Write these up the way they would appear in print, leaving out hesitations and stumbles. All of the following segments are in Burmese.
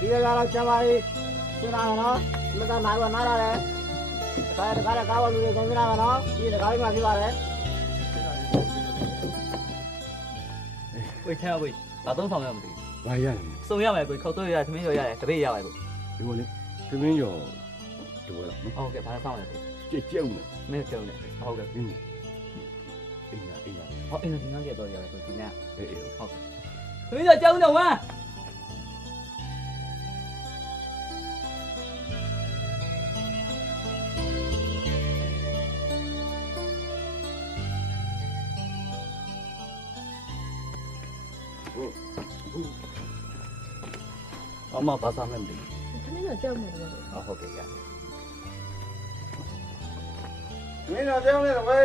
ဒီကလာချပါရေးစနာနော်မတနာကနားရတယ်တခါကားဝလူတွေကုန်ကြတာနော်ဒီတကားလေးမှပြပါတယ်ကိုထဲကိုဘာသုံးဆောင်ရမသိ ဘာရလဲ စုံရမယ်ကိုခေါက်တော့ရသမင်းရောရတယ်တပိတ်ရပါတယ်ကို ဒီလိုလေသမင်းရောဒီလိုလားနော် ဟုတ်ကဲ့ဘာဆောင်ရလဲ ကြက်ဦးမယ် မင်းကျုံနေဟုတ်ကဲ့ အင်းအိမ်နာ ဟောအင်းဒီငါးကျတော့ရတယ်ကိုဒီည အေး ဟုတ်ကဲ့သမင်းတော့ကျုံတော့ဝမ်းအမဘာသာမလဲ သမီးတော့ကြောက်နေတယ် ဟုတ်ကဲ့ရ မင်းတော့ကြောင်းနေတော့ပဲ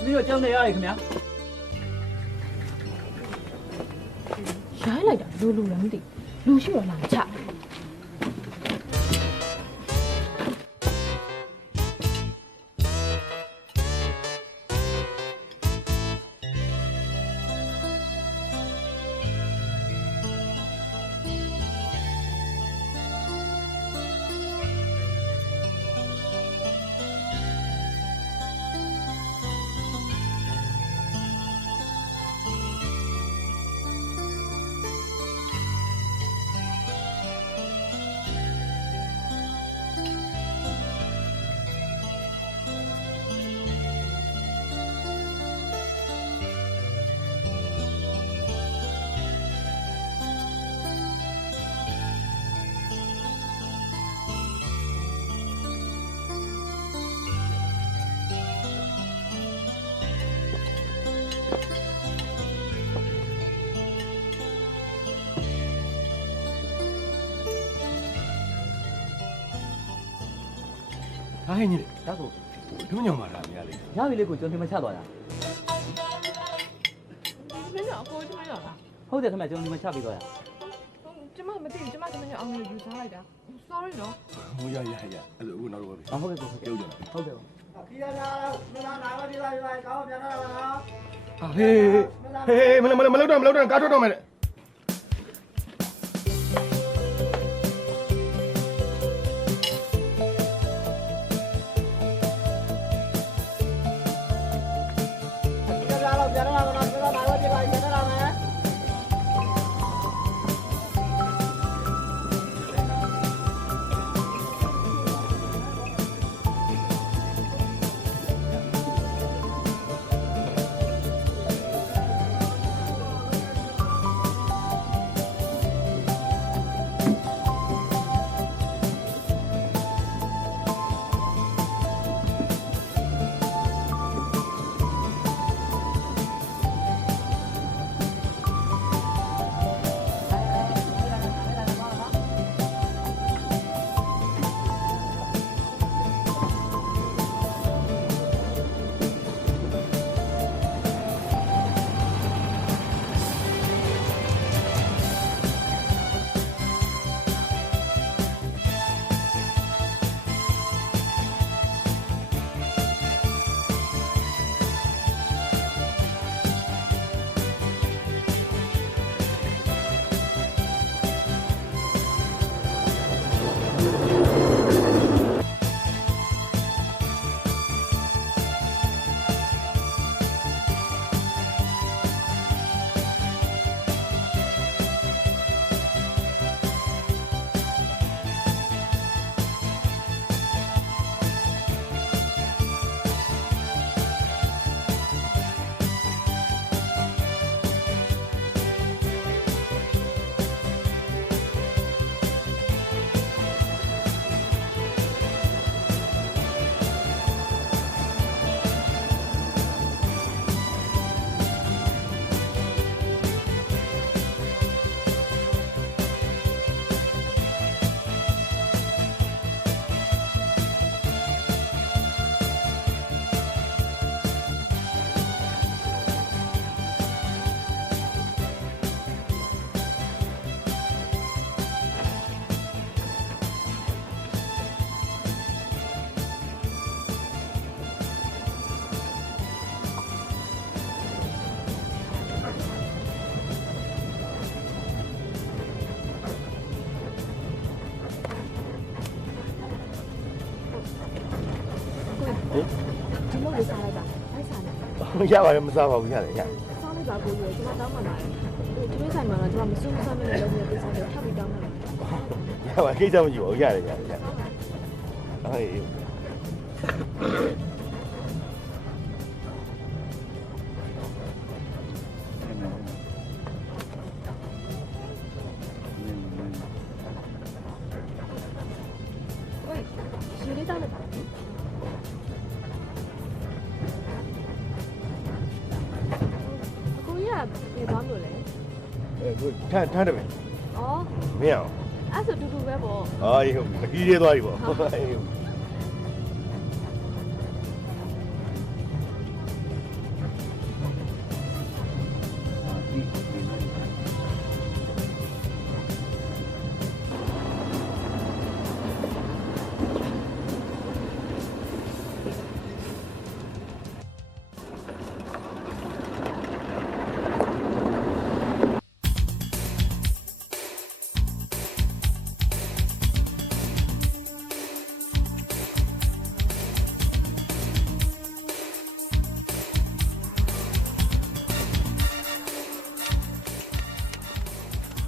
သမီးတော့ကျုံနေရတယ်ခင်ဗျာ ရိုင်းလိုက်တာလူလည်းမသိလူရှိတော့လာချ ဟာဟင်းကြီး ဒါကို ဒုညောင်မာလာမရလေ ရပြီလေကိုကျုံတင်မချသွားတာ မင်းတော့အကိုကျမရောက်လား ဟုတ်တယ်ခင်ဗျကျုံတင်မချပြီးသွားတာ ကျမမသိဘူးကျမသမီးအောင်လို့ယူစားလိုက်တာ sorry နော် ဟိုရအဲ့လိုအခုနောက်တော့ပဲ ဟုတ်ကဲ့ကိုဟုတ်ကဲ့ ပြုတ်ကြတာ ဟုတ်ကဲ့ ခီးရလာမင်းနာကပြပါပြပါကောင်းပြန်လာပါနော် ဟာဟေးမလောက်တော့ကားထွက်တော့မယ် ခီးရလာပြန်လာပါနော်မင်းနာကပြပါပြန်လာမယ် ဟ ဒီမုတ်လေးစားလိုက်ပါအဲ့စားလိုက် ရပါတယ်မစားပါဘူးရတယ်ရ စားလိုက်ပါကိုကြီးကျွန်မတောင်းမှလာတယ်ဒီနေ့ဆိုင်မှာတော့ကျွန်မမစိုးမစားနဲ့လည်းလုပ်နေပေးစားတယ်ထပ်ပြီးတောင်းမှလာ ရပါကိစ္စမရှိပါဘူးရတယ်အေး 喂ရေလေးတောင်းလိုက်ပါအကိုကြီးကပြေသွားလို့လေ ထမ်းတယ်ပဲ ဩ မရအောင် အဲ့ဆိုတူတူပဲပေါ့ အေးဟုတ်ခကြီးသေးသွားပြီပေါ့အေး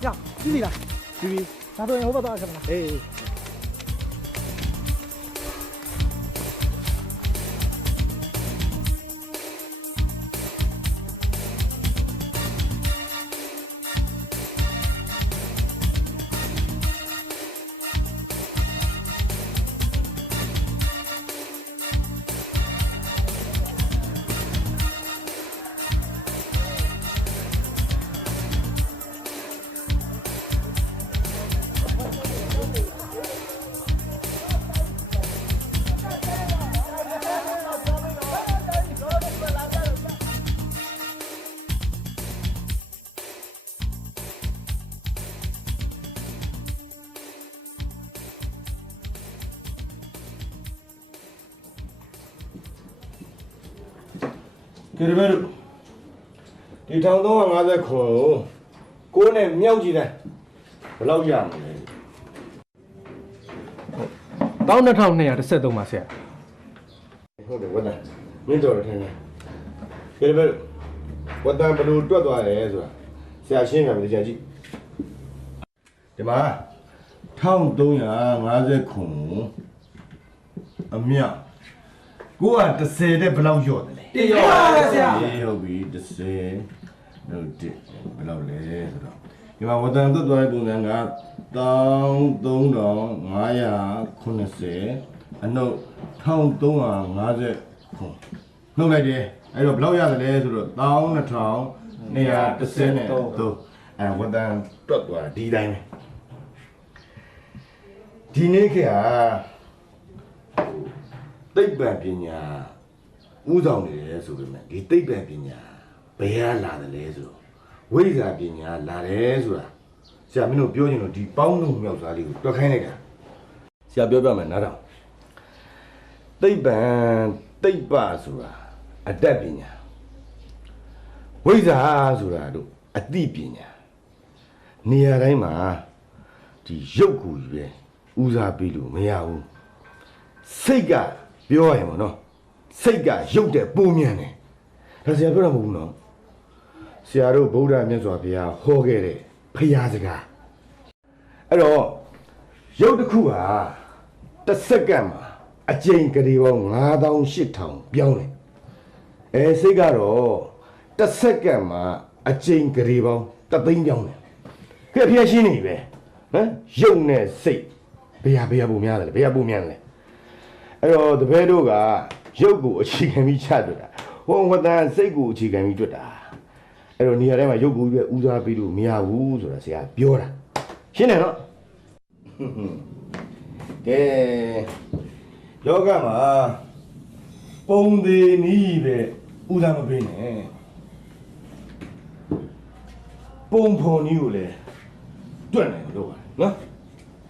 ရပြီလားပြီဒါဆိုရင်ဟိုဘက်သွားခဲ့မလားအေး ကဲဒီမဲ့ဒီ1350ခွန်ကိုနဲ့မြောက်ကြည့်တယ်ဘယ်လောက်ရမလဲ12213ပါဆရာ ဟုတ်တယ်ဝတ်တယ်မင်းတော်တယ်ထင်တယ်ကဲဒီမဲ့ဝတ်တန်ဘယ်လိုတွက်သွားလဲဆိုတာဆရာရှင်းပြမယ်ကြာကြည့်ဒီမှာ1350ခွန်အမြကိုက30တဲ့ဘယ်လောက်လျော့တယ်လဲ တေးရောပါဆရာ ဟုတ်ပြီ30ဟုတ်တယ်ဘယ်လောက်လဲဆိုတော့ဒီမှာဝတ္တန်သွတ်သွားတဲ့ပုံစံက13580အနုတ်1350ခွန်နှုတ်လိုက်တယ်အဲ့တော့ဘယ်လောက်ရတယ်လဲဆိုတော့12213အဲဝတ္တန်တွတ်သွားဒီတိုင်းပဲဒီနေ့ခေတ်ဟာသိပ္ပံပညာဥဆောင်နေတယ်ဆိုပေမဲ့ဒီသိပ္ပံပညာဘယ်ဟာလာတယ်လဲဆိုတော့ဝိဇ္ဇာပညာလာတယ်ဆိုတာဆရာမင်းတို့ပြောချင်လို့ဒီပေါင်းလုံးမြောက်စားလေးကိုတွက်ခိုင်းလိုက်တာဆရာပြောပြမယ်နားထောင်သိပ္ပံဆိုတာအတ္တပညာဝိဇ္ဇာဆိုတာတို့အသိပညာနေရာတိုင်းမှာဒီရုပ်ကိုကြီးပဲဦးစားပေးလို့မရဘူးစိတ်ကပြောရရင်ပေါ့နော်စိတ်ကရုပ်တဲ့ပုံမြန်တယ်ဒါဆရာပြောတာမဟုတ်ဘူးနော်ဆရာတို့ဗုဒ္ဓမြတ်စွာဘုရားဟောခဲ့တဲ့ဖရာစကားအဲ့တော့ရုပ်တစ်ခုဟာတစ်စက္ကန့်မှာအကြိမ်ကလေးပေါင်း98,000ပြောင်းတယ်စိတ်ကတော့တစ်စက္ကန့်မှာအကြိမ်ကလေးပေါင်း3သိန်းပြောင်းတယ်ခဲ့ဖျက်ရှင်းနေပြီပဲဟမ်ရုပ်နဲ့စိတ်ဘယ်ဟာပုံများတယ်လဲဘယ်ဟာပုံများလဲအဲ့တော့တပည့်တို့ကရုပ်ကိုအခြေခံပြီးချတွေ့တာဟိုဝတ္တန်စိတ်ကိုအခြေခံပြီးတွေ့တာအဲ့တော့နေရာထဲမှာရုပ်ကိုပဲဦးစားပေးလို့မရဘူးဆိုတာဆရာပြောတာရှင်းတယ်နော်ကဲယောဂမှာပုံသေးနီးပဲဦးစားမပေးနဲ့ပုံဖော်နီးကိုလည်းတွက်နိုင်လို့ပါနော်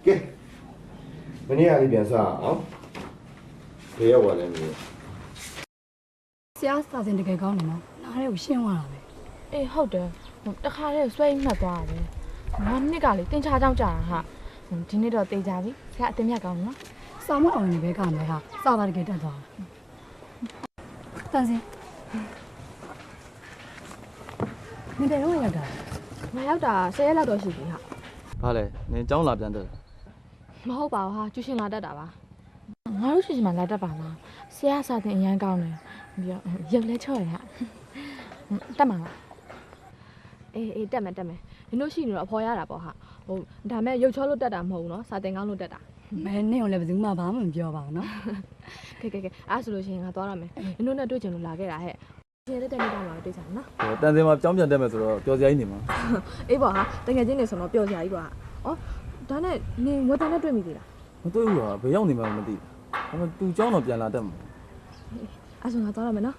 ကဲမနေ့ကလေးပြန်စားအောင်ဘယ်ရောက်လဲမသိဘူး ဆရာစာစင်တကယ်ကောင်းတယ်နော်နားလေးကိုရှင်းသွားတာပဲ အေးဟုတ်တယ်တခါတည်းဆွဲနှက်သွားတယ်ငါနှစ်ကလေတင်ချာကြောင်းကြာတာဟာဒီနေ့တော့တေးကြပြီဆရာအတင်မြတ်ကောင်းနော် စာမအောင်နေပဲကမယ်ဟာစာသားတကယ်တက်သွားတာ တန်စင်နေတယ်တော့ရောက်တာ ငါရောက်တာ10ရက်လောက်တော့ရှိပြီဟာ ဘာလဲနင်เจ้าလာပြန်တယ် မဟုတ်ပါဘူးဟာကျူရှင်လာတတ်တာပါငါတို့ရှင်ရှင်မှလာတတ်ပါလားဆရာစာတင်အရန်ကောင်းတယ်ပြီးတော့ရုပ်လဲချော့ရဟာတက်မှာလားအေးတက်မယ်နင်တို့ရှိနေတော့အဖော်ရတာပေါ့ဟာဟိုဒါမဲ့ရုပ်ချောလို့တက်တာမဟုတ်ဘူးနော်စာတင်ကောင်းလို့တက်တာ မဲနဲ့အောင်လည်းဘယ်သူမှဘာမှမပြောပါဘူးနော် ကဲအဲ့ဆိုလို့ရှိရင်ငါသွားရမယ်နင်တို့နဲ့တွေ့ကြလို့လာခဲ့တာဟဲ့ရှင်တဲ့နေ့တော့လာတွေ့ကြမယ်နော် ဟိုတန်စင်မှာကြောင်းပြန်တက်မယ်ဆိုတော့ပျော်စရာကြီးနေမှာ အေးပေါ့ဟာတကယ်ချင်းနေဆိုတော့ပျော်စရာကြီးပေါ့ဟာဩဒါနဲ့နင်ဝတ်တန်နဲ့တွေ့မိသေးလား မတွေ့ဘူးလားဘယ်ရောက်နေမှမသိဘူးဒါပေမဲ့သူကြောင်းတော့ပြန်လာတတ်မှာ အဲ့ဆိုငါသွားရမယ်နော်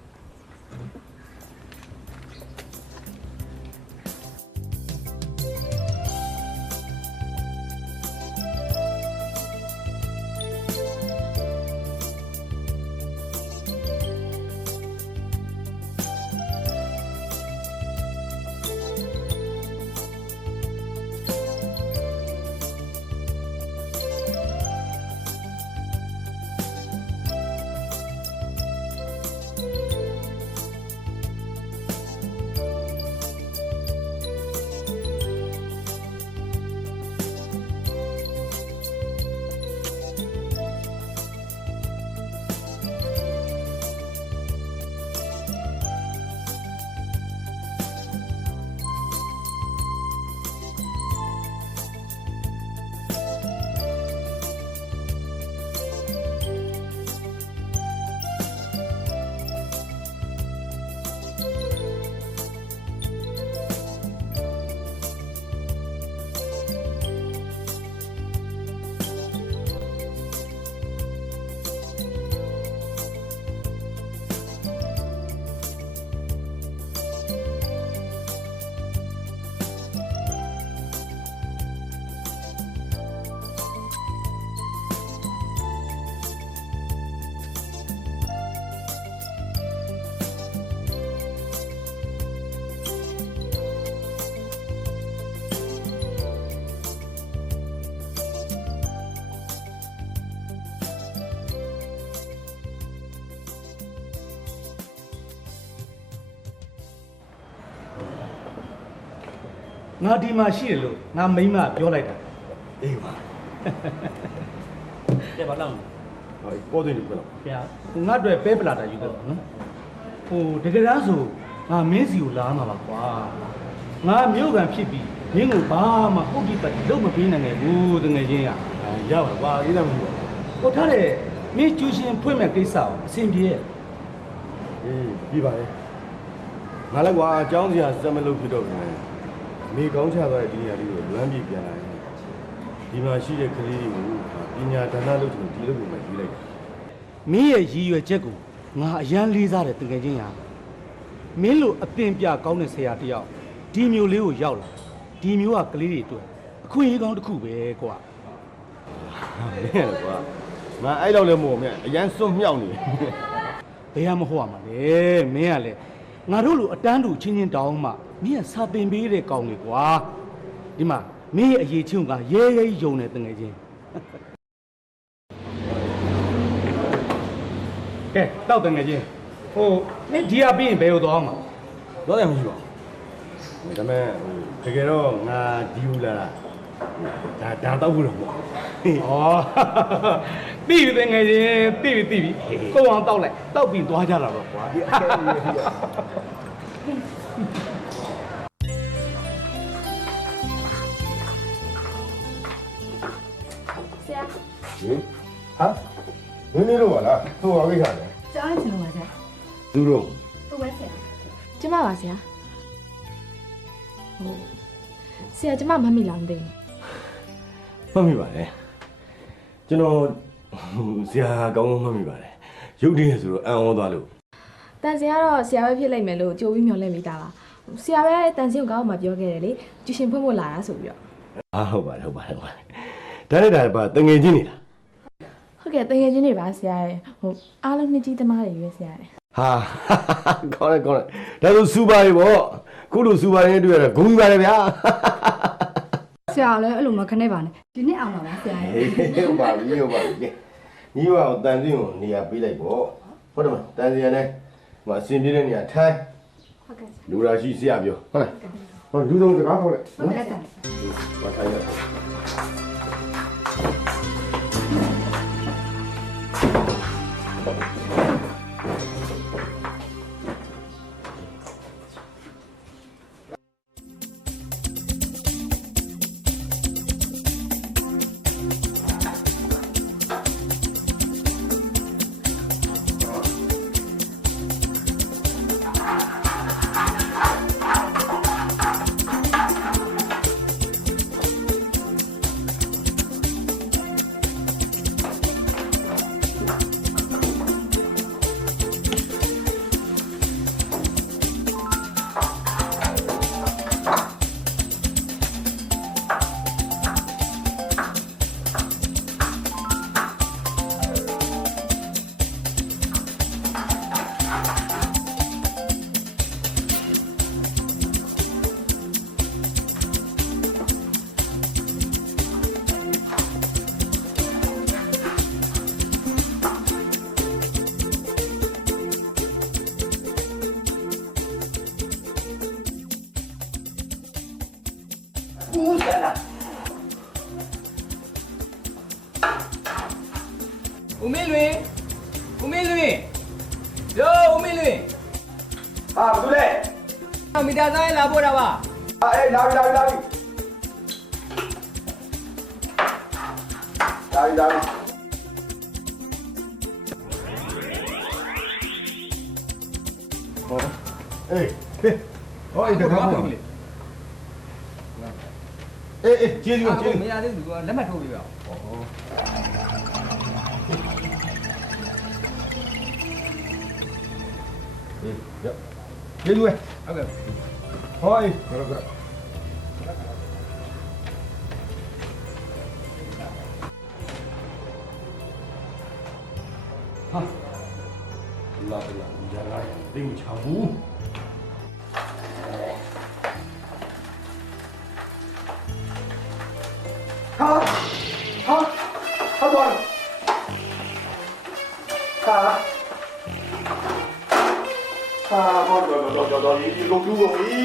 ငါဒီမှာရှိတယ်လို့ငါမိမပြောလိုက်တာ အေးပါ ကဲဘာလို့ ဟိုပေါ်တယ်လို့ပြောတော့ ဗျာငါတို့ပဲပလာတာယူတော့နော်ဟိုတကယ်တမ်းဆိုငါမင်းစီကိုလာမှာပါကွာငါမြို့ကန်ဖြစ်ပြီးမင်းကိုဘာမှဟုတ်ဒီပတ်လုံးမပေးနိုင်ဘူးတငယ်ချင်းရ ရပါကွာအေးလည်းမဟုတ်ပါ ဟိုထားတယ်မင်းကျူရှင်ဖွင့်မဲ့ကိစ္စကိုအဆင်ပြေရဲ့ အေးပြီးပါလေငါလည်းကွာအကြောင်းစရာစက်မလုပ်ဖြစ်တော့တယ်မိကောင်းချသွားတဲ့ဒီနေရာလေးကိုလွမ်းပြေးပြန်လာရင်ဒီမှာရှိတဲ့ကလေးတွေကိုပညာဒါနလုပ်တယ်ဒီလိုကိုမှယူလိုက်တယ် မင်းရဲ့ရည်ရွယ်ချက်ကိုငါအရန်လေးစားတယ်တကယ်ချင်းရမင်းလိုအပင်ပြကောင်းတဲ့ဆရာတယောက်ဒီမျိုးလေးကိုရောက်လာဒီမျိုးကကလေးတွေအတွက်အခွင့်အရေးကောင်းတစ်ခုပဲကွာ မင်းရကွာငါအဲ့လောက်လည်းမဟုတ်မြတ်အရန်စွန့်မြောက်နေ ဘယ်မှမဟုတ်ရမှာလေမင်းကလည်းငါတို့လိုအတန်းတူချင်းချင်းတောင်းမှမင်းကစာပင်ပေးတဲ့ကောင်းလေကွာဒီမှာမင်းရဲ့အရေးချင်းကရဲရဲယုံနေတငယ်ချင်းကဲတောက်တငယ်ချင်းဟိုမင်းဒီအပြီးရင်ဘယ်လိုသွားမှာ တော့လည်းမရှိပါဘူးဒါပေမဲ့တကယ်တော့ငါဒီဘူးလာတာဒါတော့ဘူးတော့ပေါ့ ဩပြီတငယ်ချင်းပြီကိုအောင်တောက်လိုက်တောက်ပြီးသွားကြတာတော့ကွာ ဆရာ ဟင်ဟာနင်းနေတော့ပါလားသူ့ဟာကိစ္စလဲ ကြားချင်လို့ပါဆရာ သူတို့ သူ့ပဲဆရာ ကျမပါဆရာဟုတ်ဆရာကျမမမိလားမသိဘူး မှတ်မိပါတယ်ကျွန်တော်ဆရာကောင်းမှတ်မိပါတယ်ရုပ်တည်းဆိုတော့အံ့ဩသွားလို့ တန်စင်ကတော့ဆရာပဲဖြစ်လိုက်မယ်လို့ကြိုပြီးမျှော်လင့်မိတာပါဆရာပဲတန်စင်ကိုကောင်းမှပြောခဲ့တယ်လေကျူရှင်ဖွင့်ဖို့လာတာဆိုပြီးတော့ ဟာဟုတ်ပါတယ်ဒါနဲ့ဒါပါတငယ်ချင်းနေလား ဟုတ်ကဲ့တကယ်ချင်းနေပါဆရာရဲ့ဟိုအားလုံးနှစ်ကြီးသမားတွေရွေးဆရာရဲ့ ဟာကောင်းတယ်ဒါဆိုစူပါရေပေါ့ခုလိုစူပါရေတွေ့ရတာဂုဏ်ယူပါတယ်ဗျာ ဆရာလည်းအဲ့လိုမခနဲ့ပါနဲ့ဒီနေ့အောင်ပါပါဆရာရဲ့ ဟုတ်ပါပြီညီမကိုတန်စင်းကိုနေရာပေးလိုက်ပေါ့ဟုတ်တယ်မတန်စင်းနဲ့ ဟိုအစင်ပြတဲ့နေရာထိုင်လူရာရှိဆရာပြောဟုတ်လားဟောလူဆုံးစကားခေါ်လိုက်နော်ဘာထိုင်ရဦးမင်းလွင်ယောဦးမင်းလွင် ဟာဘာလဲ မီတာဆိုင်လာပို့တာပါ အေးလာပြီလာပြီလာပြီဟောအေးဟောအဲ့ဒါကောင်းအေးကျေးဇူးကျေးဇူး မရသေးဘူးလက်မှတ်ထိုးပေးပါဦး ကျေးဇူးပဲ ဟုတ်ကဲ့ ဟောအေးကတော့ကတော့ဟာလာကြာလာတင်းချာဘူးဟာဘောတော်ဒီလိုလူကုန်ပြီ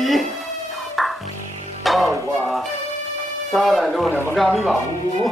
ဟောကွာစားတယ်တော့လည်းမကမိပါဘူး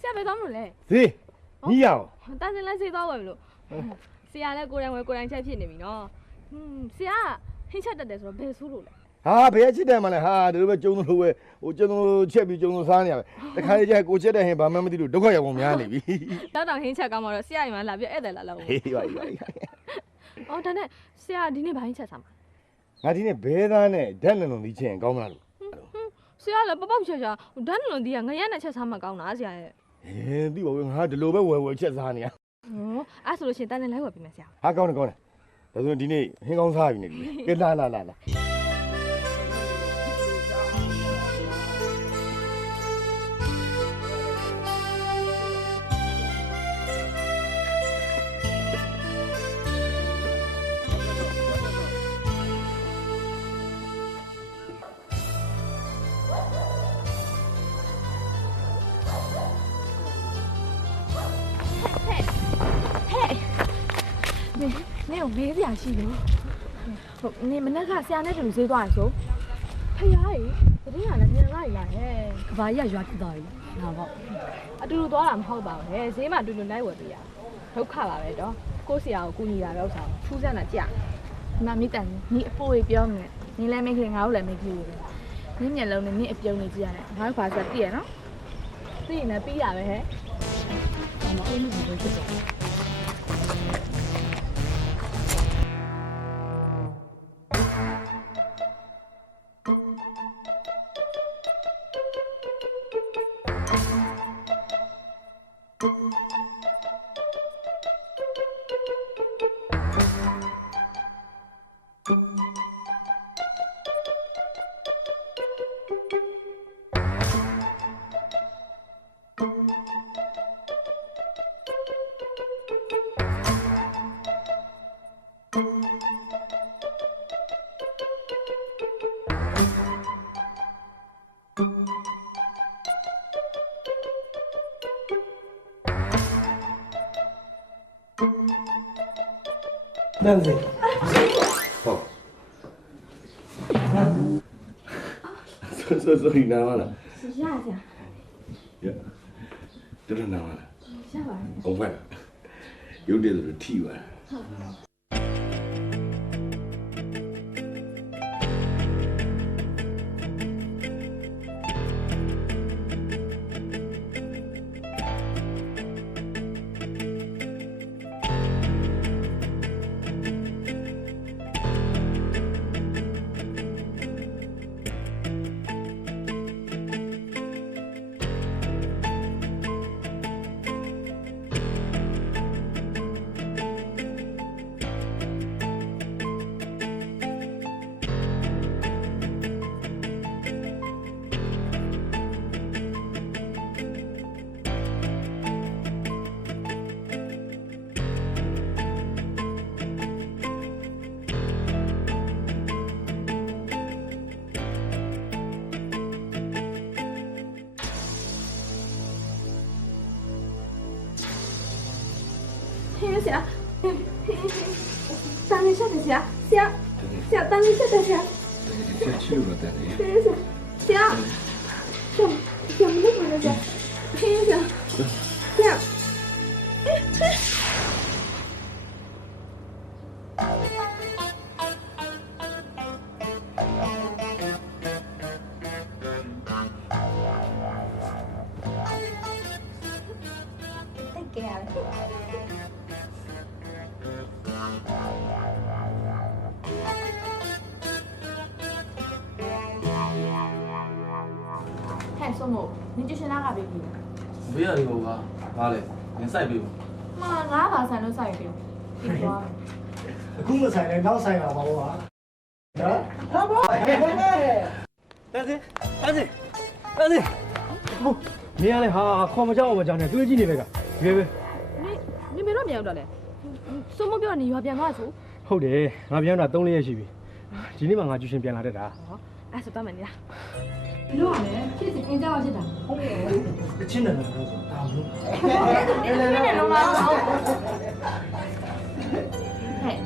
ဆရာပဲသွားမလို့လဲ ဈေးညီရအောင် တန်းစင်လဲစေးသွားဝယ်လို့ဆရာလည်းကိုယ်တိုင်ဝယ်ကိုယ်တိုင်ချက်ဖြစ်နေပြီနော်ဆရာဟင်းချက်တက်တယ်ဆိုတော့ဘယ်ဆိုးလို့လဲ ဟာဘယ်ချစ်တယ်မလဲဟာဒီလိုပဲကျုံလို့ပဲဟိုကျုံလို့ချက်ပြီးကျုံလို့စားနေရပဲတခါလေကျကိုချက်တဲ့ဟင်ဘာမှမသိလို့ဒုက္ခရောက်ပုံများနေပြီ တောက်တောင်ဟင်းချက်ကောင်းမှတော့ဆရာညီမလာပြဧည့်သည်လာလောက် ဟေးပါပါ အော်ဒါနဲ့ဆရာဒီနေ့ဘာဟင်းချက်စားမှာ ငါဒီနေ့ဘဲသားနဲ့ဓာတ်နှလုံးသီးချင်းကောင်းမလားလို့ ဆရာလည်းပပောက်ချက်ချက်ဓာတ်နှလုံးဒီကငရက်နဲ့ချက်စားမှကောင်းတာဆရာရဲ့ ဟင်းသိပါဘူးငါဒီလိုပဲဝယ်ချက်စားနေရ အဲ့ဆိုလို့ရှိရင်တန်းစင်လိုက်ဝယ်ပေးမယ်ဆရာ ဟာကောင်းတယ်ကောင်းတယ်ဒါဆိုရင်ဒီနေ့ဟင်းကောင်းစားပြီနေပြီကဲလာ နေကိုမေးစရာရှိလို့ဟုတ်နေမနေ့ကဆရာနဲ့တူဈေးသွားရဆိုဖယားကြီးတတိယလည်းမြန်လာလာဟဲ့ ကဘာကြီးကရွာဖြစ်သွားပြီဟာပေါ့ အတူတူသွားတာမဟုတ်ပါဘူးဟဲ့ဈေးမှာအတူတူလိုက်ဝယ်ပေးရဒုက္ခပါပဲတော့ကိုဆရာကိုကူညီတာတော့ဆောင်ထူးဆန်းတာကြာမမီတန်နီအဖိုးကြီးပြောမယ်နီလည်းမိတ်ကလေးငါတို့လည်းမိတ်ကလေးပဲနီမျက်လုံးနဲ့နီအပြုံးနေကြရတယ်ငါတို့ဘာဆိုတည့်ရနော်သိရင်လည်းပြီးရပဲဟဲ့ ဘာမှအိုးမဘူးပဲဖြစ်သွား တန်းစင် ဟုတ်sorry နားမလား ရကြ ရတော်နားမလား ရပါတယ် ဟုတ်ပါရုပ်တည်းဆိုထိပါ ဟင်းဆရာတန်းလေးချက်တယ်ဆရာဆရာတန်းလေးချက်တယ်ဆရာ ချစ်လို့တယ်လေ ဆရာဆရာမလုပ်ပါနဲ့ဆရာဟင်းဆရာဆရာကဲရလေဟဲ့ဆုံးမို့နင်ကျရှင်လာကပေးပြီ ဘေးရတယ်ဘောကဘာလဲငင်ဆိုင်ပေးဘူး မှာငါးပါဆန်လို့ဆိုင်ပြီဒီသွား အခုမဆိုင်လဲနောက်ဆိုင်လာပါဘောဟာနော်ဟာဘောတန်းစင်ဘုနေရလေဟာခေါ်မကြောက်အောင်မကြောက်နဲ့တွေးကြည့်နေပဲကဒီပဲ နေမတော့မရောက်တော့လေဆုံးမပြောနေရွာပြန်သွားဆို ဟုတ်တယ်ငါပြန်လာ3-4ရက်ရှိပြီဒီနေ့မှငါကျူရှင်ပြန်လာတတ်တာ အဲ့ဆိုတော့မနေလား ဒီလိုကလည်းဖြစ်စဉ်အင်းကြောက်ဖြစ်တာဟုတ်ကဲ့ အချင်းတယ်လို့ဆိုတာဘူး နေလုံးမအောင်ဟဲ့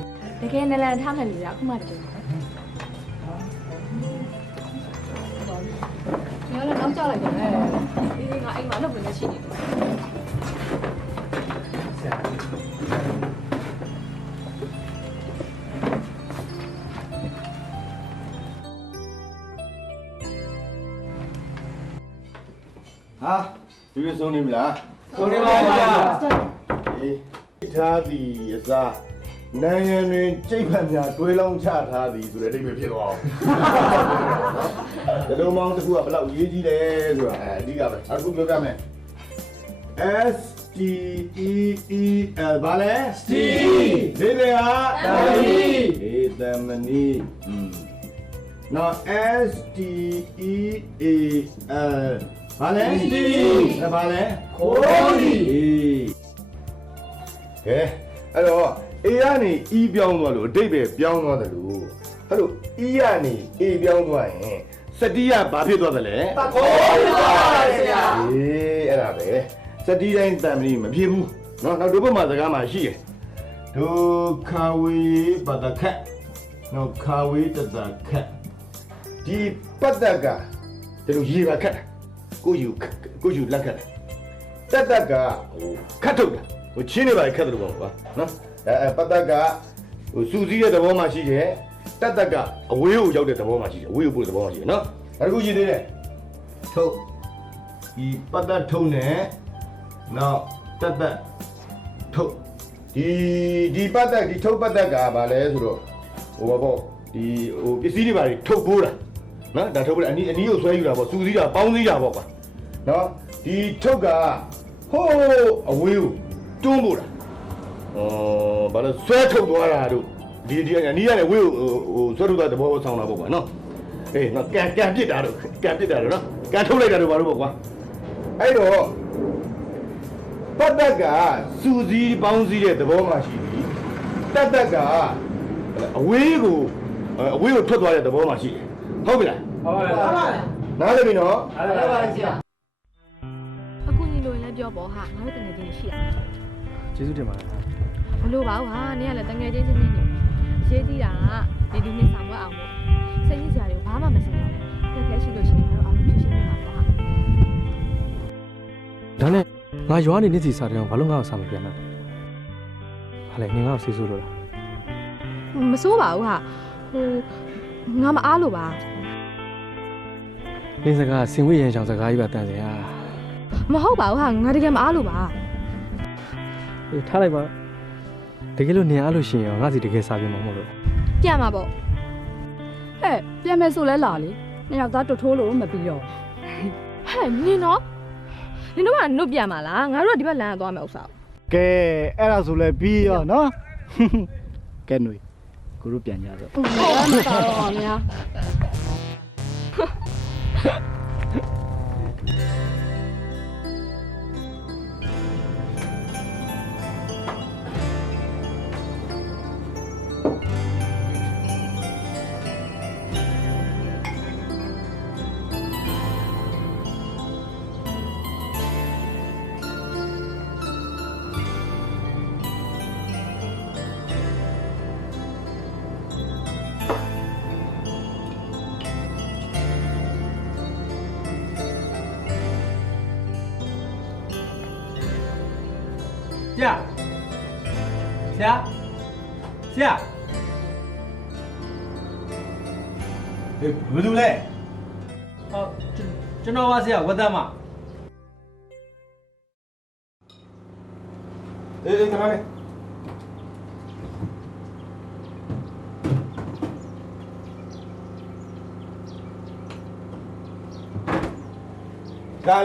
တကယ်နဲ့လည်းထားမယ်လို့ရအခုမှတကယ် ညောလည်းနောက်ကျလိုက်တယ် အေးငါ အိမ်မှာလုပ်နေရှိနေတယ် ဆရာ ဟာဒီလိုဆုံးနေပြီလား ဆုံးနေပါဗျာ အေးထားသည်အစားနိုင်ငံတွင်ကြိတ်ဖက်များတွဲလောင်းချထားသည်ဆိုတဲ့အဓိပ္ပာယ်ဖြစ်သွားအောင်ဒီလိုမောင်းတစ်ခုကဘယ်လောက်ရေးကြီးလဲဆိုတာအဓိကပဲအခုပြောပြမယ် S T E E L ဘာလဲ Steel ဒီလေဟာတမနီအေးတမနီNow S T E A L ဘာလဲ Steel ဘာလဲခိုးဒီကဲအဲ့တော့ A ကနေ E ပြောင်းသွားလို့အဓိပ္ပာယ်ပြောင်းသွားတယ်လို့အဲ့လို E ကနေ A ပြောင်းသွားရင်စတိကဘာဖြစ်သွားတယ်လဲတခိုးဖြစ်သွားတယ်ဆရာအေးအဲ့ဒါပဲစတိတိုင်းတန်မီမဖြစ်ဘူးเนาะနောက်ဒုက္ခမှာစကားမှာရှိတယ်ဒုက္ခဝေပတခက်နောက်ခဝေတတခက်ဒီပတ္တကဒီလိုရေပါခက်တာကိုယူလက်ခက်တာတတကဟိုခတ်ထုတ်တာဟိုချင်းနေပါခက်တယ်လို့ပေါ့ကွာเนาะပတ္တကဟိုစူးစီးတဲ့သဘောမှရှိတယ်တတကအဝေးကိုရောက်တဲ့သဘောမှရှိတယ်အဝေးကိုပို့တဲ့သဘောမှရှိတယ်เนาะအခုရှိသေးတယ်ထုတ်ဒီပတ္တထုံးနဲ့နောက်တတထုတ်ဒီပတ္တဒီထုတ်ပတ္တကဘာလဲဆိုတော့ဟိုဘာပေါ့ဒီဟိုပစ္စည်းတွေဘာတွေထုတ်ပိုးတာနော်ဒါထုတ်ပိုးအနီးကိုဆွဲယူတာပေါ့စူးစီးတာပေါင်းစည်းတာပေါ့ကွာနော်ဒီထုတ်ကဟိုးအဝေးကိုတွန်းပို့တာဘာလဲဆွဲထုတ်သွားတာတို့ဒီအနီးကနေဝေးကိုဟိုဆွဲထုတ်သွားတဲ့ဘောဆောင်တာပေါ့ကွာနော်အေးနော်ကန်ပစ်တာတို့နော်ကန်ထုတ်လိုက်တာတို့ဘာလို့ပေါ့ကွာအဲ့တော့ပတ္တကစူးစီးပေါင်းစည်းတဲ့သဘောမှရှိပြီတတကအဝေးကိုထွက်သွားတဲ့သဘောမှရှိတယ်ဟုတ်ပြီလားဟုတ်ပါပြီနားလည်ပြီနော်နားလည်ပါဆရာ အခုညီလိုရင်လည်းပြောပေါ့ဟာငါတို့တငယ်ချင်းရှိရ ကျေးဇူးတင်ပါတယ် ဘလို့ပါဟာနင်ကလည်းတငယ်ချင်းချင်းနေအရေးကြီးတာကနေဒီနေ့ဆောင်ွက်အောင်ပေါ့စိတ်ကြီးစရာတွေကိုဘာမှမစင်ရနဲ့ခက်ခဲရှိလို့ရှိရင်ငါတို့အားလုံးဖြည့်ရှင်းပေးမှာပေါ့ဟာ ဒါနဲ့ငါရွာနေနေစီစားတယ်ဘာလို့ငါ့ကိုစာမပြန်တော့ဟာလေနင်ငါ့ကိုဆေးဆိုးလို့လား မစိုးပါဘူးဟာဟိုငါမအားလို့ပါ နင်စကားစင်ဝေးရန်ချောင်စကားကြီးပါတန်စရာ မဟုတ်ပါဘူးဟာငါတကယ်မအားလို့ပါ အေးထားလိုက်ပါတကယ်လို့နင်အားလို့ရှိရင်ရောငါစီတကယ်စာပြန်မှာမဟုတ်လို့ ပြန်မှာပေါ့ ဟဲ့ပြန်မယ်ဆိုလဲလာလေနှစ်ယောက်သားတွတ်ထိုးလို့မပြီးတော့ ဟဲ့နင်တော့နုတ်ပြန်မှာလားငါတို့ကဒီဘက်လမ်းကသွားမယ်ဥစ္စာ ကဲအဲ့ဒါဆိုလဲပြီးရောနော်ကဲຫນွေကိုတို့ပြန်ကြတော့ ဟုတ်ကဲ့မတော်တော့ပါများ ဆရာဘယ်လိုလဲ ဟောကျွန်တော်ပါဆရာဝတ်သားမ အေးခဏလေး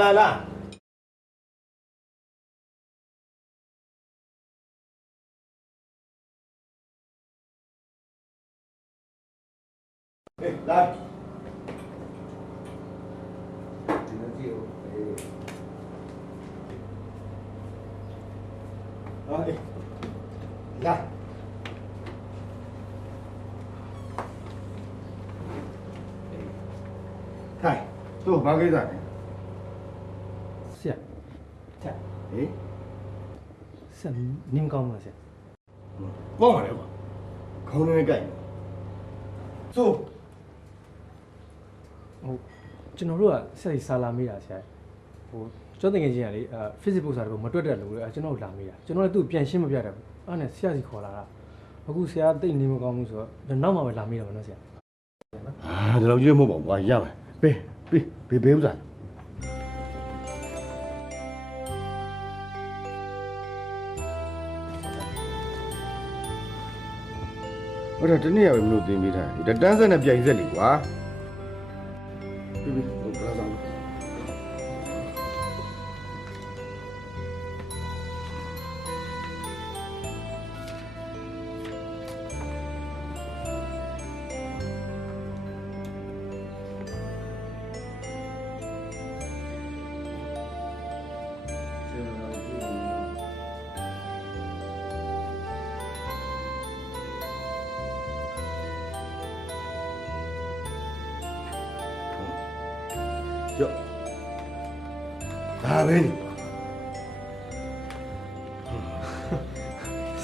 လာလာအေးလာဒီနေ့ကြည့်ဦးအေးအေးလာခိုင်တို့ဘာကိစ္စလဲ ဆရာ ဟေး ဆရာနင်ကောင်းမလားဆရာ ကောင်းပါလေကွာခေါင်းနဲ့ကြိုက်ဆို ဟိုကျွန်တော်တို့ကဆရာကြီးစာလာမေးတာဆရာဟို ကျွန်တော်တကယ်ကြီးရလေFacebook စာတကူမတွက်တက်လို့ကျွန်တော်လာမေးတာကျွန်တော်လည်းသူ့ပြန်ရှင်းမပြတတ်ဘူးအဲ့နဲ့ဆရာစီခေါ်လာတာအခုဆရာတိတ်နေမကောင်းဘူးဆိုတော့နောက်မှပဲလာမေးတော့မနော်ဆရာ ဒီလောက်ကြီးမဟုတ်ပါဘူးကွာရမယ်ဘေးဥစားဟုတ်တယ်တနေ့ရပဲမလို့တင်ပေးထားတယ်တန်းဆက်နဲ့ပြိုင်ဆက်လေကွာပြီးဟုတ်ကဲ့ဆောင်ကြောက်ဒါပဲနေ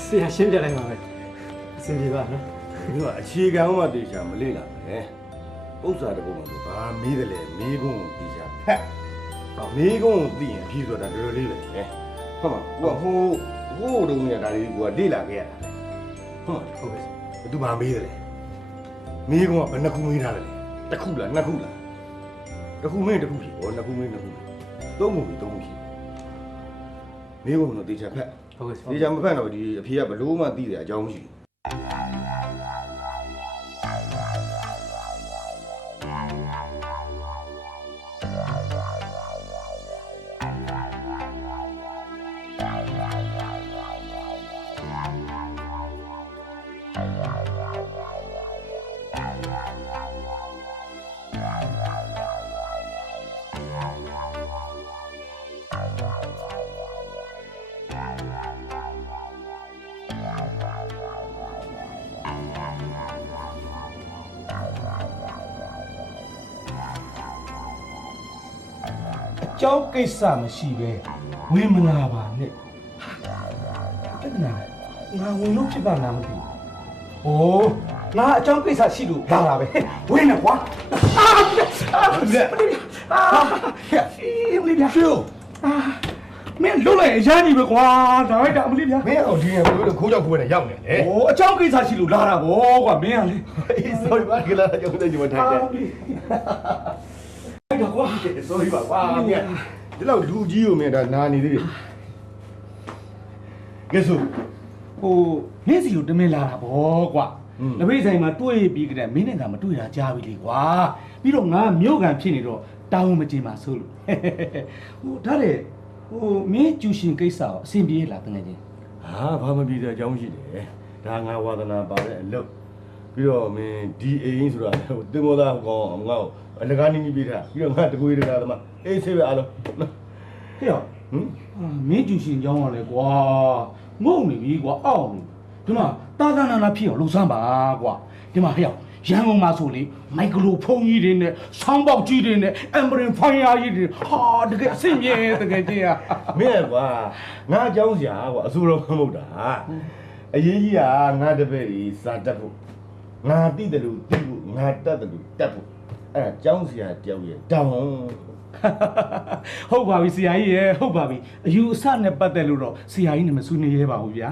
ဆရာရှင်းပြလိုက်ပါမယ်အဆင်ပြေပါနော် ဒီကအခြေခံမှတေချာမလေ့လာနဲ့ဥစ္စာတကူမှဆိုဘာမေးတယ်လဲမေးခွန်းကိုတေချာဖက်မေးခွန်းကိုသိရင်ဖြေဆိုတာတော်တော်လေးပဲဟုတ်မှာဟိုတုန်းကဒါလေးကလေ့လာခဲ့ရတာဟုတ်ကဲ့ဘသူဘာမေးတယ်လဲမေးခွန်းကဘယ်နှခုမေးထားတယ်လဲတစ်ခုလားနှစ်ခုလားတစ်ခုမင်းတစ်ခုဖြေနှစ်ခုမင်းနှစ်ခုသုံးခုဖြေမေးခွန်းတော့တေချာဖက် ဟုတ်ကဲ့ တေချာမဖက်တော့ဒီအဖြေကဘလို့မှသိတယ်အကြောင်းမရှိဘူးကျောင်းကိစ္စမရှိပဲဝင်းမလာပါနဲ့တကနာငါဝင်လို့ဖြစ်ပါလားမသိဘူး။အိုးငါအကျောင်းကိစ္စရှိလို့လာတာပဲဝင်းနေကွာမလေးဗျာရှူမင်းလုံးလိုက်အရမ်းကြီးပဲကွာဒါလိုက်တာမလေးဗျာ မင်းအောင်ဒီရင်ဘလို့ခိုးကြောက်ခိုးနေရောက်နေလေ အိုးအကျောင်းကိစ္စရှိလို့လာတာဗောကွာမင်းကလေ အေး sorry ပါကလာကြောက်တဲ့ညီမထိုင်တယ် အဲ့တော့ကွာ sorry ပါကွာမင်းဒီလောက်လူကြီးကိုမင်းဒါနာနေသေးတယ်ကဲဆို ဟိုမင်းစီကိုတမင်လာတာဗောကွာလက်ဖေးဆိုင်မှာတွေ့ပြီးကြတဲ့မင်းနဲ့ကမတွေ့တာကြားပြီလေကွာပြီးတော့ငါမြို့ကန်ဖြစ်နေတော့တောင်းမကျင်ပါဆိုလို့ဟိုဒါလေဟိုမင်းကျူရှင်ကိစ္စကိုအဆင်ပြေလားတကယ်ချင်း ဟာဘာမပြီးတဲ့အကြောင်းရှိတယ်ဒါငါဝါသနာပါတဲ့အလုပ်ပြီးတော့မင်းဒီအိမ်ဆိုတာဟိုတင်မောသားကောင်ငါ့ကိုအလကားနီးနီးပေးထားပြီးတော့ငါတကွေးတကားသမားအေးဆေးပဲအားလုံး ဟဲ့ရောမင်းကျူရှင်ကြောင်းရလဲကွာငုံနေပြီကွာအောက်နေဒီမှာတာသနာနာဖြစ်အောင်လှုပ်ဆန်းပါကွာဒီမှာဟဲ့ရောရန်ကုန်မှာဆိုလေမိုက်ကရိုဖုန်းကြီးတွေနဲ့ဆောင်းပေါက်ကြီးတွေနဲ့အမ်ဘရင်ဖိုင်ယာကြီးတွေဟာတကယ်အဆင်ပြေတကယ်ကြီးอ่ะ မင်းကွာငါအကြောင်းစရာကွာအစိုးရမဟုတ်တာအရေးကြီးကငါတပည့်ကြီးစာတက်ဖို့ငါတိတယ်လို့တိဖို့ငါတက်တယ်လို့တက်ဖို့အဲ့ဒါကြောင်းစရာတယောက်ရဲ့တောင်း ဟုတ်ပါပြီဆရာကြီးရေဟုတ်ပါပြီအယူအဆနဲ့ပတ်သက်လို့တော့ဆရာကြီးနဲ့မဆွေးနွေးရဲပါဘူးဗျာ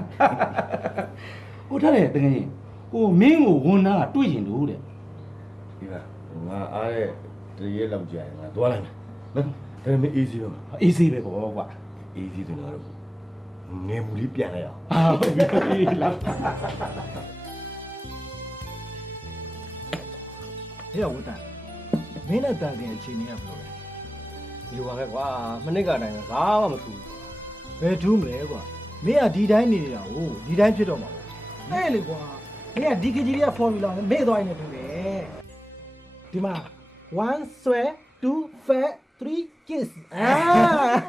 ဟိုထားတယ်တကယ်ကြီးဟိုမင်းကိုဝန်နာတွေ့ရင်လို့တဲ့ ဒီကငါအားတဲ့တရေလောက်ကြာရင်ငါသွားလိုက်မယ်နော်ဒါပေမဲ့ easy တော့ အေးဆေးပဲပေါ့ကွာ easy တယ်တော့ငယ်မူလေးပြန်လိုက်အောင် ဟုတ်ပြီလား ဟဲ့ဝတ်တန်မင်းနဲ့တန်တင်အချိန်ကြီးကဘယ်လိုလဲ ဒီလိုပါပဲကွာမနစ်ကအတိုင်းပဲဘာမှမထူး ဘယ်ထူးမလဲကွာမင်းကဒီတိုင်းနေနေတာဟိုဒီတိုင်းဖြစ်တော့မှာပေါ့အဲ့လေကွာမင်းကဒီကကြီးတွေက formula နဲ့မေ့သွားရင်လည်းတူတယ်ဒီမှာ1 swear 2 fat 3 kiss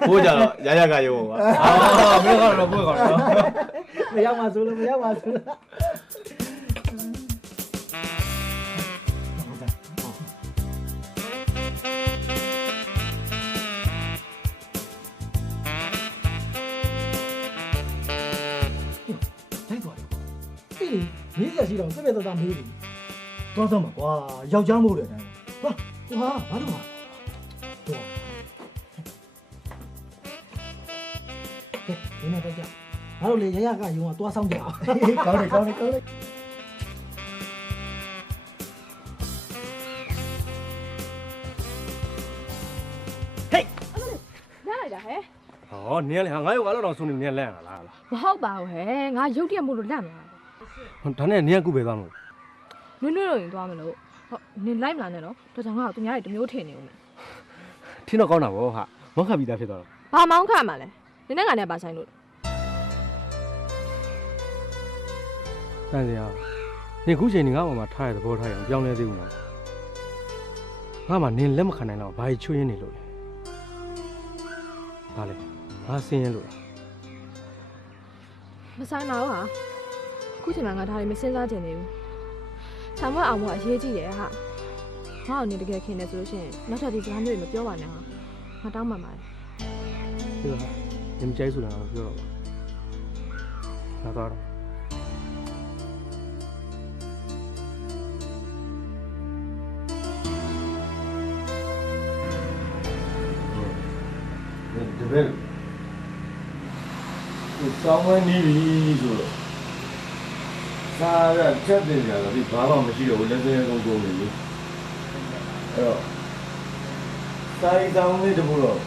ဘိုးကြတော့ရရကရုံပါအာမင်းကတော့ဘိုးကတော့ မရောက်ပါဆိုလို့မရောက်ပါဆိုလို့တိုင်းသွားတယ်အေးမင်းရရှိတော့စက်ပြတ်သားမေးတယ်သွားစမ်းပါကွာယောက်ျားမို့တယ်တိုင်းသွားဟာဘာလို့ဟာသွား မင်းတို့တက်ကြငါတို့လေရရကယုံကသွားဆောင်ကြအောင်ကောင်းတယ်ကောင်းတယ်ကောင်းတယ် ရလိုက်တာဟဲ့ ဟောနင်းလေဟာငါရောကတော့ဆုံးနေနင်းလန့်ရလား မဟုတ်ပါဘူးဟဲ့ငါရုတ်တရက်မို့လို့လန့်မှာ ဒါနဲ့နင်းကခုပဲသွားမလို့ နွေ့နွေ့လို့ရင်သွားမလို့ဟုတ်နင်လိုက်မလားနဲ့နော်ဒါကြောင့်ငါ့ကိုသူများတွေတမျိုးထင်နေဦးမယ် ထင်းတော့ကောင်းတာဗောဟာမောင်းခတ်ပြီးသားဖြစ်သွားတော့ ဘာမောင်းခတ်မှာလဲနင်နဲ့ငါနဲ့ပါဆိုင်လို့ တန်စရာနေခုချိန်နေငါ့မှာထားရတဲ့ဘောထားရအောင်ပြောင်းလဲသေးဘူးနော်ငါမှနင်းလက်မခံနိုင်တော့ဘာကြီးချွေးရင်းနေလို့လဲဘာလဲငါဆင်းရဲလို့လား မဆိုင်ပါဘူးဟာအခုချိန်မှာငါဒါတွေမစင်စားချင်နေဘူးဆံမွက်အောင်မအရေးကြီးတယ်ဟာငါ့ကိုနေတကယ်ခင်နေဆိုလို့ရှိရင်နောက်ထပ်ဒီစကားမျိုးတွေမပြောပါနဲ့ဟာငါတောင်းပန်ပါတယ် ဒီလိုဟာနင်းမကြိုက်ဆိုတော့ပြောတော့ငါသွားတော့ တပည့်ကိုစောင်းဝဲနေပြီဆိုတော့စားရချက်တင်ကြတော့ဒီဘာမှမရှိတော့ဘူးလက်စဲကုန်ကုန်နေပြီအဲ့တော့စားတောင်းလေးတပူတော့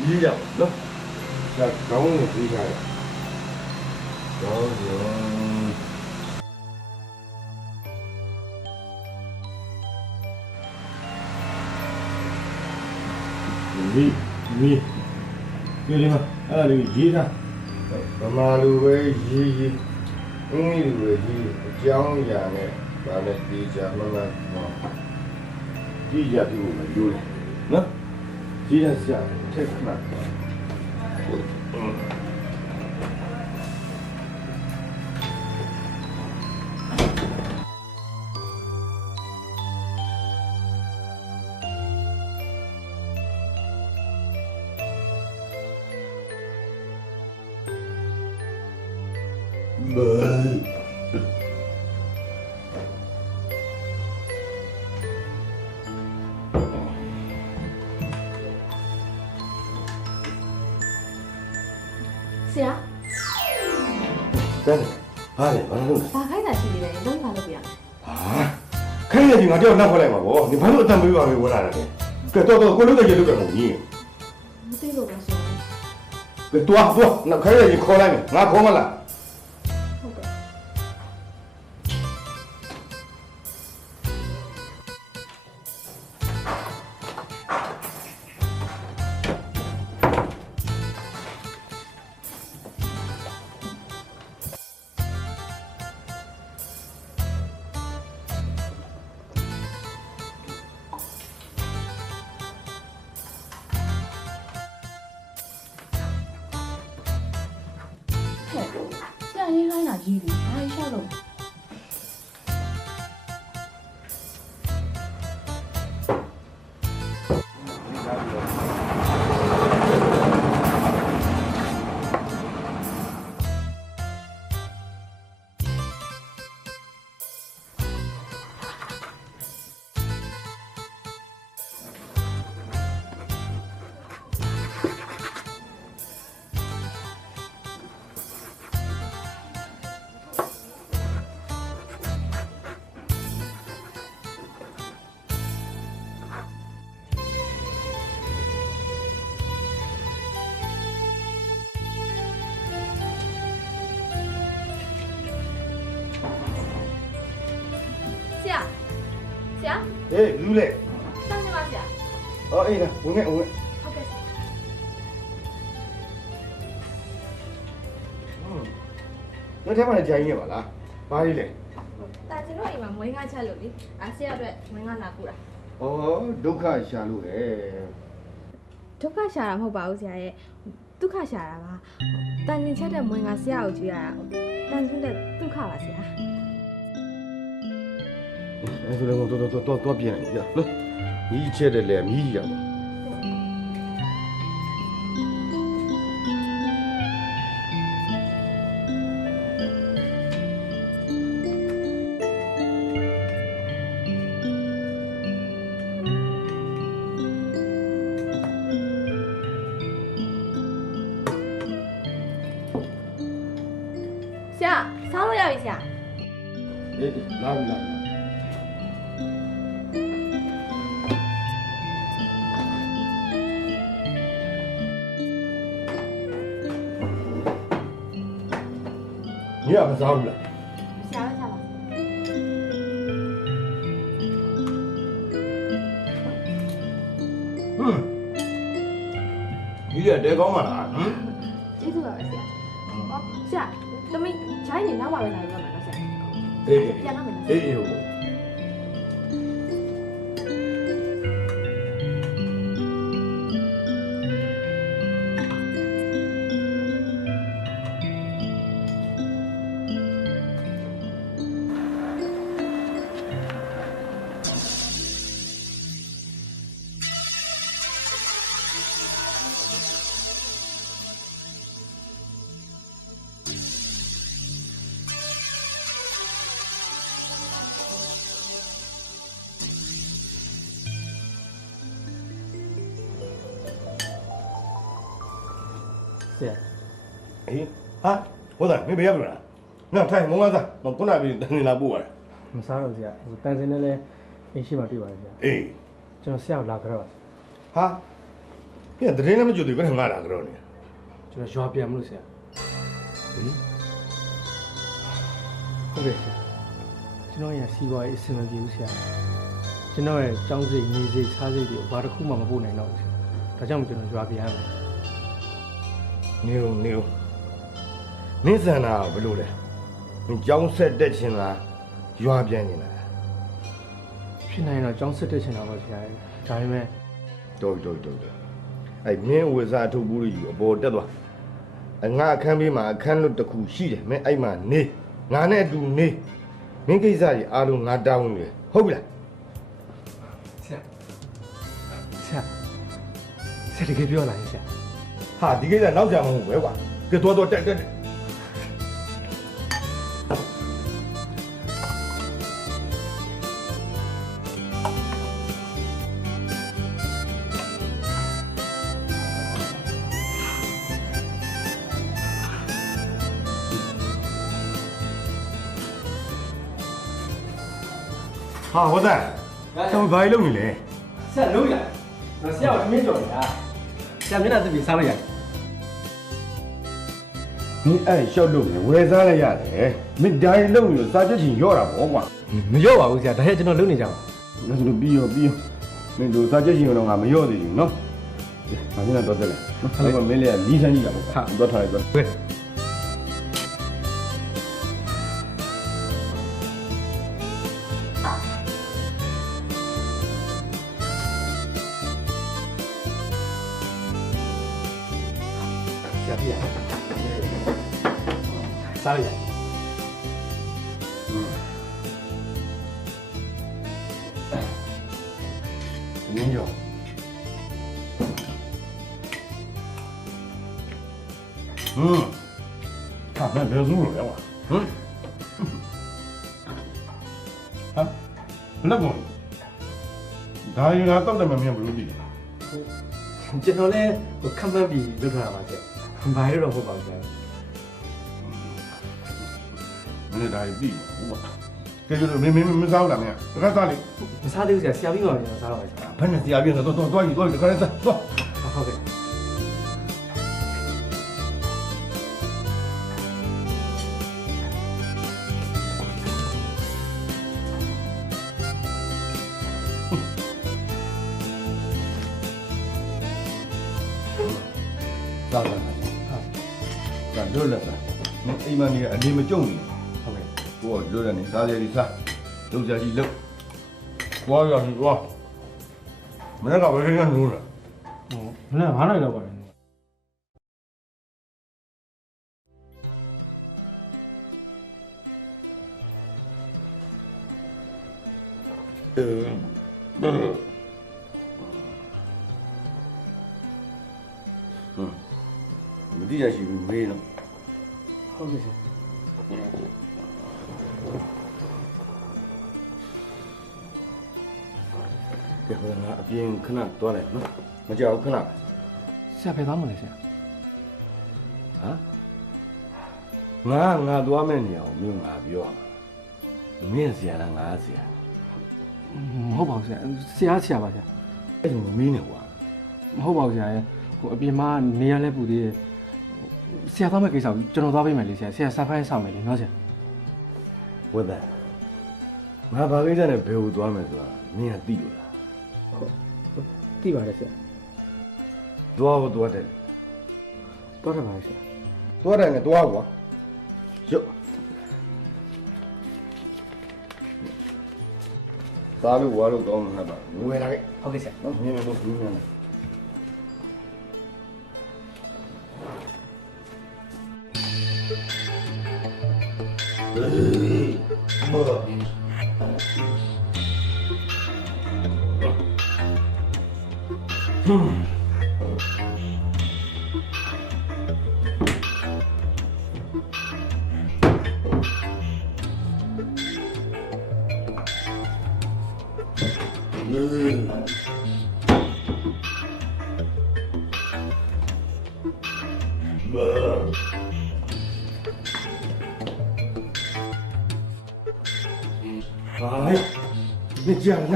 ကြီးရအောင်နော်ဒါကောင်းနေပြီးထားရကောင်းရောမီဒီလေးမအဲ့ဒါလေးရေးတာဗမာလူပဲရေးအင်္ဂလိပ်လူပဲရေးအကြောင်းအရာနဲ့ဒါနဲ့ဒီကြမှမဒီကြပြီမလို့နော်ရေးရစရာထက်မှဆရာ တဲ့ဟာလေဘာလို့လဲ ဘာခိုင်းတာရှိနေလဲလုံးလာလို့ပြရမယ် ဟာခိုင်းရဒီငါတယောက်နောက်ခွက်လိုက်မှာဗောဒီဘာလို့အတန်ပေးပါပဲဝင်လာတယ်ကဲတော့ကိုလုတ်ကြလုတ်ကြမဟုတ်ကြီး မသိလို့ပါဆရာ ကဲတော့နောက်ခိုင်းရဒီခေါ်လိုက်မယ်ငါခေါ်မလား ဟုတ်ကဲ့ ဆရာရေးခိုင်းတာကြီးပြီဘာရှောက်လို့ ဆရာဆရာ ဟေးလူလေ တောင်းနေပါဆရာ အော်အေးလားဝင်ခဲ့ဝင် ဟုတ်ကဲ့ဆရာ လက်ထဲမှာလည်းကြာကြီးရပါလားဘာလေးလဲ တာကျွန်တော်အိမ်မှာမွေးငါချက်လို့လေဆရာအတွက်မွေးငါလာကူတာ ဩဒုက္ခရှာလို့ဟဲ့ ဒုက္ခရှာတာမဟုတ်ပါဘူးဆရာရဲ့ဒုက္ခရှာတာပါတန်ရင်ချက်တဲ့မွေးငါဆရာကိုကြည့်ရတာတန်ချင်းတဲ့ဒုက္ခပါဆရာ အဲ့ဆိုလည်းတော့ပြန်ရလို့မြည်ချက်တယ်လေမြည်ရပါ ဆ ဆရာစားလို့ရပြီဆရာ အေးလာပြီလာညမစားဘူးလား ဆရာပဲစားပါ ဒီရတဲကောင်းပါလားဟမ် ကျေးဇူးပါပဲဆရာဟောဆရာသမီးဂျိုင်းနေနောက်ပါပဲလာလို့ရမှာနော်ဆရာ အေး ပြန်လာမယ်နော် အေးဟုတ် ဆရာ အေးဟာဟုတ်တယ်မင်းဘယ်ရောက်လာငါထိုင်မုံကားစားမခုနကပြီးတန်းနေလာပို့ရတယ် မစားတော့ဆရာဟိုတန်စင်နဲ့လည်းအင်းရှိမှတွေ့ပါတယ်ဆရာ အေး ကျွန်တော်ဆရာကိုလာကြတော့ ဟာပြတဲ့တင်းလည်းမကြွသေးဘူးဘယ်နဲ့ငါလာကြတော့နေ ကျွန်တော်ရွာပြန်မလို့ဆရာ ဟင် ဟုတ်ကဲ့ဆရာကျွန်တော်ရစီးပွားရေးအဆင်မပြေဘူးဆရာကျွန်တော်ရဲ့ကျောင်းစိတ်နေစိတ်စားစိတ်တွေကိုဘာတစ်ခုမှမပို့နိုင်တော့ဘူးဆရာဒါကြောင့်ကျွန်တော်ရွာပြန်ရမယ် နေဦးမင်းစံနာဘယ်လိုလဲမင်းကြောင်းဆက်တက်ချင်လားရွာပြန်နေတာ ဖြစ်နိုင်တော့ကျောင်းစစ်တက်ချင်တာပါဆရာဒါပေမဲ့ တော်အဲ့မင်းဝေစားထုတ်ဘူးလို့ယူအပေါ်တက်သွားငါအခန်းဘေးမှာအခန်းလွတ်တစ်ခုရှိတယ်မင်းအဲ့မှာနေငါနဲ့အတူနေမင်းကိစ္စကြီးအားလုံးငါတောင်းနေဟုတ်ပြီလား ဆရာတကယ်ပြောလာရင်ဆရာ ဟာဒီကိစ္စနောက်ကြမဟုတ်ဘူးပဲကွာကဲတော်တက်ဟာဟုတ်တယ်တော့ဘာလုပ်နေလဲ ဆရာလုံးရငါဆရာကိုသမင်းကြော်နေတာဆရာမျက်နှာတစ်ပြေစားလို့ရတယ် မင်းအဲ့ရှော့လို့ဝယ်စားလိုက်ရတယ်မင်းဒိုင်လုံးလို့စားချက်ချင်းရော့တာပေါ့ကွာ မရော့ပါဘူးဆရာဒါနဲ့ကျွန်တော်လုပ်နေကြပါ ဒါဆိုလို့ပြီးရောမင်းတို့စားချက်ချင်းတော့ငါမရော့သေးဘူးနော်ငါမျက်နှာတော့တက်လိုက်နော်အဲ့မင်းလေးကလီးဆန်းကြီးတာပေါ့တော့ထားလိုက်တော့ ဟုတ်ကဲ့ ဆရာပြရစားလို့ရ မင်းရောဟာမင်းဘယ်လိုလုပ်လဲကွာဟာလက်ကုန်ဒါယူလာတော့တယ်မမြင်ဘူးလို့ဒီ ကျွန်တော်လည်းဟိုခန့်မှန်းပြီးလုပ်ထားတာပါဆရာဘာလို့တော့ဟုတ်ပါဘူးဆရာ မင်းဒါပြီးဟုတ်ပါကဲကျတော့မစားဘူးလားမင်းတခါစားလေ မစားသေးဘူးဆရာဆရာပြီးပါပြန်စားတော့ပါဆရာ ဘယ်နဲ့တရားပြင်းတော့တော့ယူတော့တခါစားတော့ ဟုတ်ကဲ့ စားတာဒါလွတ်လပ်တာမင်းအိမ်မနေအနေမကြုံနေ ဟုတ်ကဲ့ ကိုကလွတ်လပ်နေစားရည်စားလုံးစားကြီးလုံးွားရပြီကွာမင်းကဘယ်လိုလုပ်လဲ ဟိုမနေ့9နိုင်တော့ပါတယ် မတိရရှိဘူးမေးလို့ ဟုတ်ကဲ့ဆရာ ကဲဟိုငါအပြင်ခဏသွားလိုက်နော်မကြောက်ခဏ ဆရာဖယ်သွားမလဲဆရာ ဟာ ငါသွားမဲ့နေအောင်မြို့ငါပြောမင်းဆရာလားငါဆရာ မဟုတ်ပါဘူးဆရာဆရာပါဆရာ အဲ့ဒါမင်းနဲ့ကွာ မဟုတ်ပါဘူးဆရာရဲ့ဟိုအပြင်မှာနေရလဲပူသေးတယ်ဆရာသွားမဲ့ကိစ္စကိုကျွန်တော်သွားပေးမယ်လေဆရာစာဖိုင်းဆောင်မယ်လေနော်ဆရာ ဝတ်တယ်ငါဘာကိစ္စနဲ့ဘယ်ကိုသွားမယ်ဆိုတာမင်းကသိလို့လား သိပါတယ်ဆရာ သွားတယ် သွားတယ်ပါဆရာ သွားတယ်နဲ့သွားကွာရုပ်သားလို့ဝါလို့ကောင်းမှာပါငွေလာခဲ့ ဟုတ်ကဲ့ဆရာ နော်မြင်လို့ဘူးမြန်တယ်你讲呢？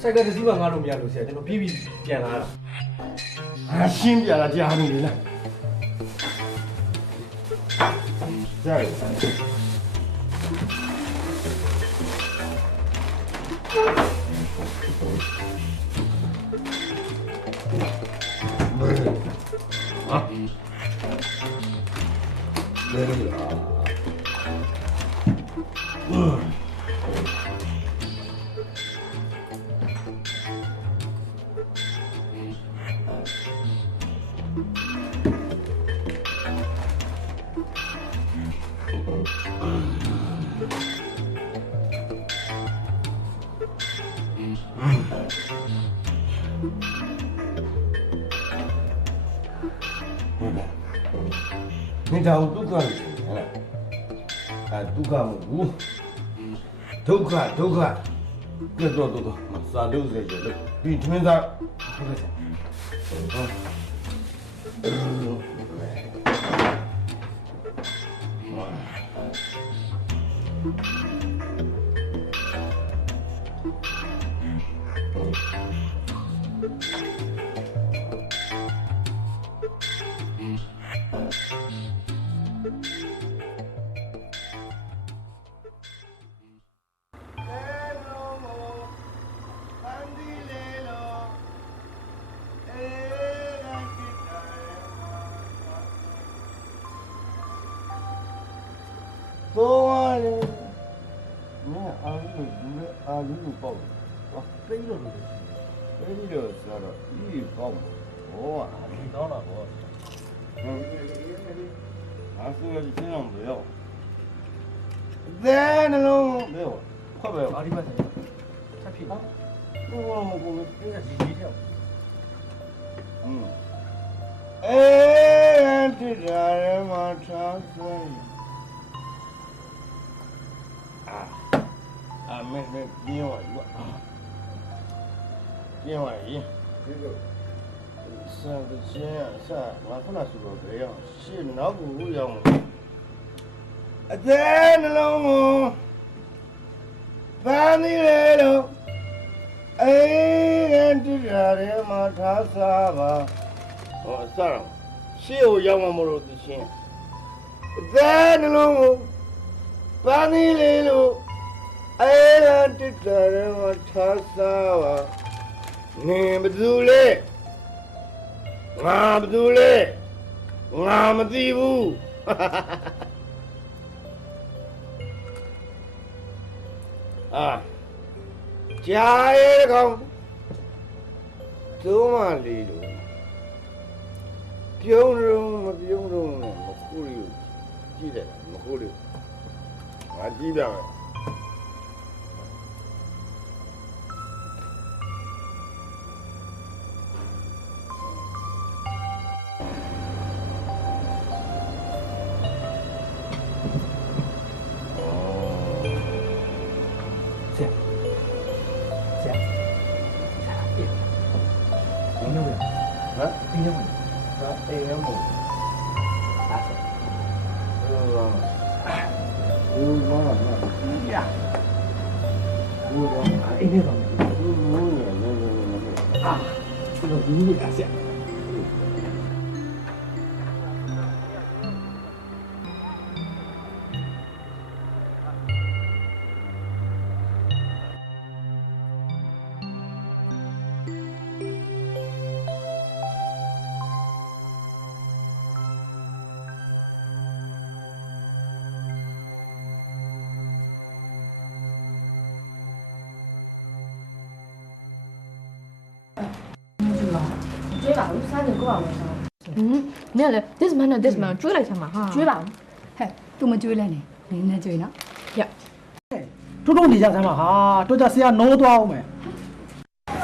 စိုက်ကတစ်စီးမှငါလို့မရလို့ဆရာကျွန်တော်ပြေးပြီးပြန်လာတာ 啊，新编了家里了。这儿。啊。没了。你找杜克了，啊，杜克木，杜克，别多，三六岁了，比他们大。သွားတယ်မင်းအာလူကိုယူလဲအာလူကိုပေါက်တယ်ဟောသိလို့လို့သိလို့ဆိုတော့ဒီပေါက်ဟောအာဒီတော့လာဘောအားဆိုရချင်းအောင်ဘယ်ရောက်သဲနှလုံးဘယ်ရောက်ခွက်ပဲ အာဒီပါဆရာချက်ဖြစ် ဘယ်မှာမကို တင်းကဒီထဲ တိတာရမထားဆွဲမင်းပြင်းသွားပြီပြင်းသွားရင်ဒီလိုစံတချင်းအစငါခုနဆိုတော့ဘယ်ရောက်ရှင်းနောက်ကိုရောက်မှာအသေးနှလုံးကိုပန်းနေလေလို့အေးတိတာရမထားစားပါဟောစတော့ရှေ့ကိုရောက်မှာမလို့သချင်းအသေးနှလုံးကိုပန်းနေလေလို့အေးတိတာရမထားစားပါနေဘသူလဲငါဘသူလဲငါမသိဘူးအာကြာရဲ့ကောင်သုံးမလေးလို့ပြုံးရုံမပြုံးရုံနဲ့မခုလို့ကြည့်တယ်မခုလို့ငါကြည့်ပြမယ် အိမ်ထဲတော့ 啊，这个鱼也香。 追吧，我三点过来我没有嘞，this man 呢 this man 追来上嘛哈，追吧， ဟဲ့ तू မကျွေးလဲနေနင်းနဲ့ကျွေးနော် ထိုးထိုးနေကြစမ်းပါဟာတော့ကြဆရာနိုးသွားအောင်မယ်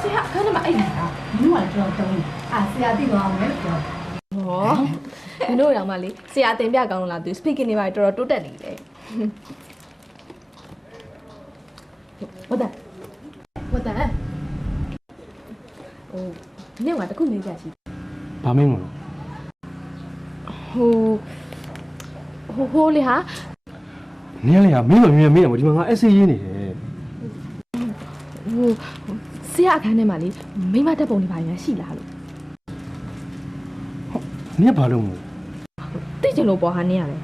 谁呀？看到嘛？哎呀， မင်းကလည်းတော့တုံးတယ်အာဆရာသိသွားအောင်မယ်ပြော 哦，你တို့ရောင်မလေးဆရာတင်ပြကောင်းလို့လားသူ speaking တွေပါတော်တော်တိုးတက်နေတယ်ဟုတ်တယ်ဟုတ်တယ်ဟိုနင့်ကတခုမေးပြရှိ ဘာမင်းမလို့ ဟိုလေဟာ နင်းလေကမင်းမမြင်မင်းမဒီမှာငါ essay ရေးနေတယ် ဟိုဆရာအခန်းထဲမှာလေမိမတက်ပုံတွေပါရရှိလားလို့ နင်းကဘာလို့မလို့ သိချင်လို့ပေါ်ဟာနင်းရတယ်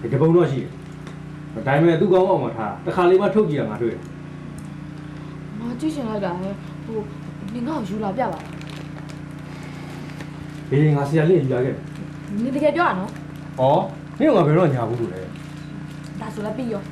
ဒီတပုံတော့ရှိတယ်ဒါပေမဲ့သူ့ကောင်းအောင်မှာထားတခါလေးမှထုတ်ကြည့်ရမှာတွေ့တယ် ငါကြည့်ချင်လိုက်တာဟဲ့ဟိုနင်ငါ့ကိုယူလာပြပါ ဘေးငါဆရာလေးယူလာခဲ့ နင်တကယ်ပြောရနော် ဩမင်းကငါဘယ်တော့ညာဘူးလို့လဲ ဒါဆိုလည်းပြီးရော